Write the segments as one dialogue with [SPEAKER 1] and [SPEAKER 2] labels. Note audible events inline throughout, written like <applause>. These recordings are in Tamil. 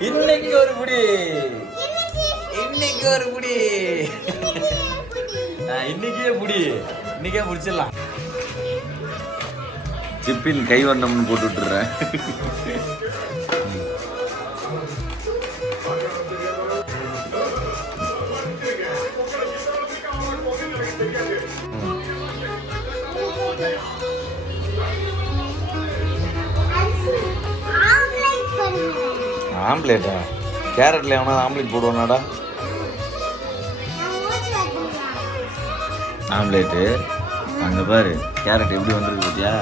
[SPEAKER 1] இன்னைக்கு ஒரு புடி இன்னைக்கு ஒரு புடி ஆ, இன்னைக்கே புடி இன்னைக்கே முடிச்சிடலாம். சிப்பின் கைவண்ணம்னு போட்டு விட்டுறேன் ஆம்லேட்டா? கேரட்ல எவனா ஆம்லேட் போடுவானாடா? ஆம்லேட்டு? அங்கே பாரு கேரட் எப்படி வந்துருக்கு பார்த்தியா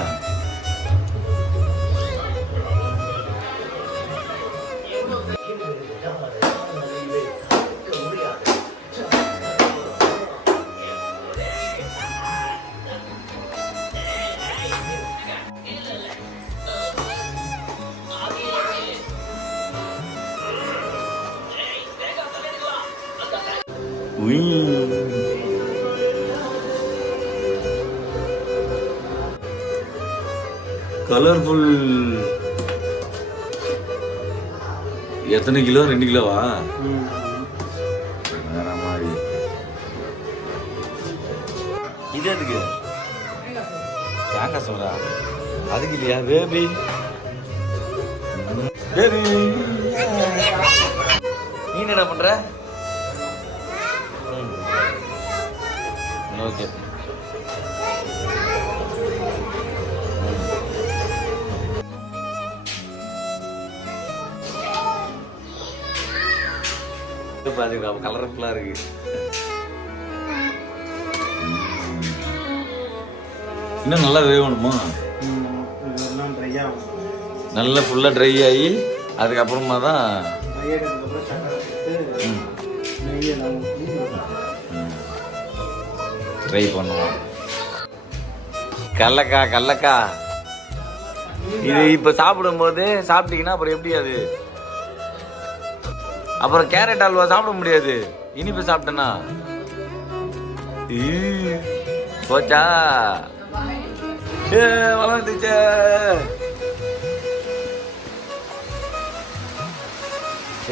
[SPEAKER 1] கலர்ஃபுல் எத்தனை கிலோ? ரெண்டு கிலோவா? இது எதுக்கு? தேங்காய் சொல்றா அதுக்கு இல்லையா? பேபி பேபி நீ என்னடா பண்ற? ஓகே. பாருங்க கலர்ஃபுல்லா இருக்கு. இன்னும் நல்லா வேகணுமா
[SPEAKER 2] இதெல்லாம் ட்ரை ஆகும்
[SPEAKER 1] நல்லா ஃபுல்லாக ட்ரை ஆகி அதுக்கப்புறமா தான்
[SPEAKER 2] ட்ரை
[SPEAKER 1] பண்ணுவோம். கடலக்கா கடலக்கா இது இப்போ சாப்பிடும்போது சாப்பிட்டீங்கன்னா அப்புறம் எப்படி அது? அப்புறம் கேரட் அல்வா சாப்பிட முடியாது. இனிப்பு சாப்பிட்டேன்னா? ஈ, போச்சா? ஏ வளர்ந்துச்சே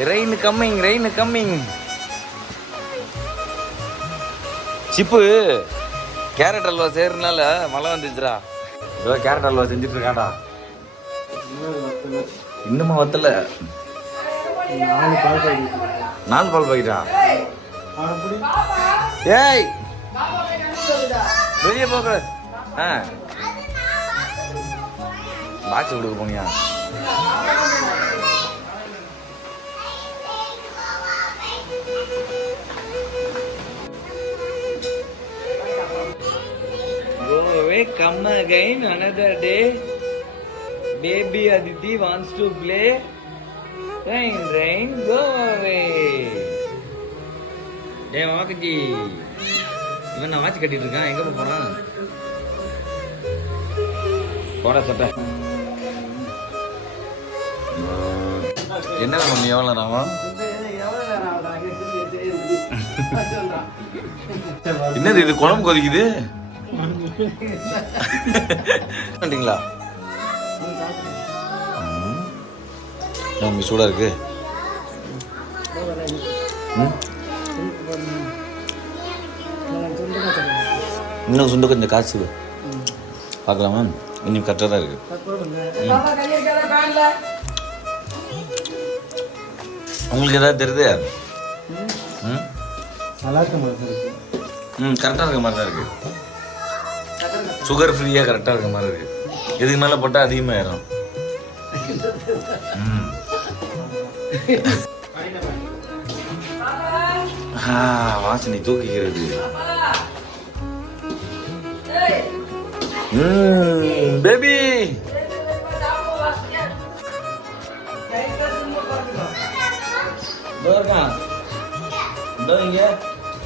[SPEAKER 1] ரெயின் கம்மிங் ரெயின் கம்மிங் சிப்பு கேரட் அல்வா செய்யறதுனால மழை வந்துச்சுடா. இதோ கேரட் அல்வா செஞ்சுட்டு இருக்காடா இன்னுமா வத்தல?
[SPEAKER 2] நாலு பால் பாக்கெட்
[SPEAKER 1] நாலு பால் பாக்கிட்டா? ஏய்! வெளியே போக ஆ. பாக்ஸ் கொடுக்க போனியா? Come again another day. Baby Aditi wants to play. Rain, rain, go away. டேய் வாக்குஜி இவன் நான் வாட்ச் கட்டிட்டு இருக்கான் எங்க போறான் போட சட்டை என்ன பண்ணி எவ்வளோ ராமா <laughs> என்னது இது குழம்பு கொதிக்குது பண்ணிட்டீங்களா நம்ம சூடா இருக்கு? இன்னும் சுண்டு கொஞ்சம் காசு பார்க்கலாமா? இன்னும் கரெக்டாக தான் இருக்கு. உங்களுக்கு ஏதாவது தெரியுது? ம். கரெக்டாக இருக்க மாதிரி தான் இருக்கு. சுகர் ஃப்ரீயாக கரெக்டாக இருக்க மாதிரி இருக்கு. இதுக்கு மேலே போட்டால் அதிகமாயிடும் வாசனை தூக்கிக்கிறது. பேபி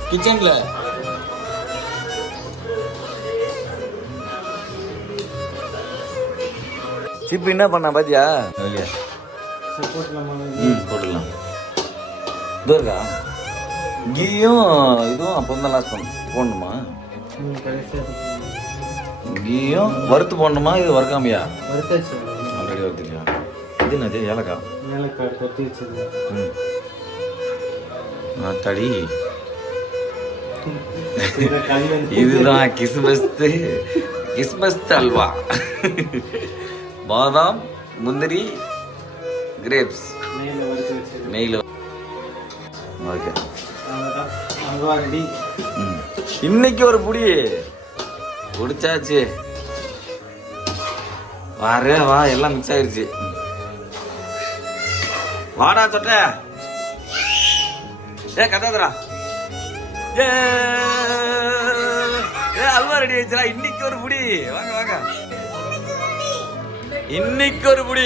[SPEAKER 1] கிச்சன்ல சிப்பு என்ன பண்ண பாத்தியா? வெளியே
[SPEAKER 2] சப்போர்ட்லாமா
[SPEAKER 1] ம் போட்டுடலாம் இதோ இருக்கா? கீயும் இதுவும் அப்போ தான் லாஸ்ட் பண்ண போடணுமா? கீயும் வறுத்து போடணுமா? இது வறுக்காமையா? ஆல்ரெடி வறுத்துலையா இது என்னது? ஏலக்காய்?
[SPEAKER 2] மேலே க- கட்டி வச்சிருக்கேன்.
[SPEAKER 1] ம். இதுதான் கிறிஸ்மஸ் கிறிஸ்மஸ் அல்வா. பாதாம் முந்திரி கிரேப்ஸ் மெயில் ஓகே. இன்னைக்கு ஒரு புடி. குடிச்சாச்சு வாரு வா எல்லாம் மிக்ஸ் ஆயிருச்சு. ம். வாடா தொட்ட. ஏ கத்தாதரா ஏ ஏ அல்வா ரெடி ஆயிடுச்சுடா. இன்னைக்கு ஒரு புடி. வாங்க வாங்க. இன்னைக்கு ஒரு புடி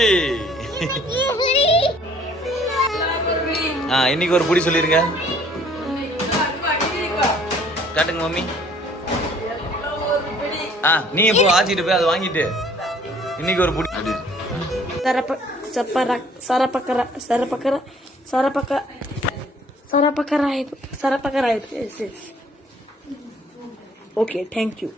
[SPEAKER 1] ஆ இன்னைக்கு ஒரு புடி சொல்லிருங்க காட்டுங்க மம்மி ஆ நீ போ ஆச்சிட்டு போய் அதை வாங்கிட்டு இன்னைக்கு ஒரு புடி
[SPEAKER 3] சரப்ப சப்பர சரப்பக்கர சரப்பக்கர சரப்பக்க சரப்பக்கராயிடு சரப்பக்கராயிடு yes yes okay thank you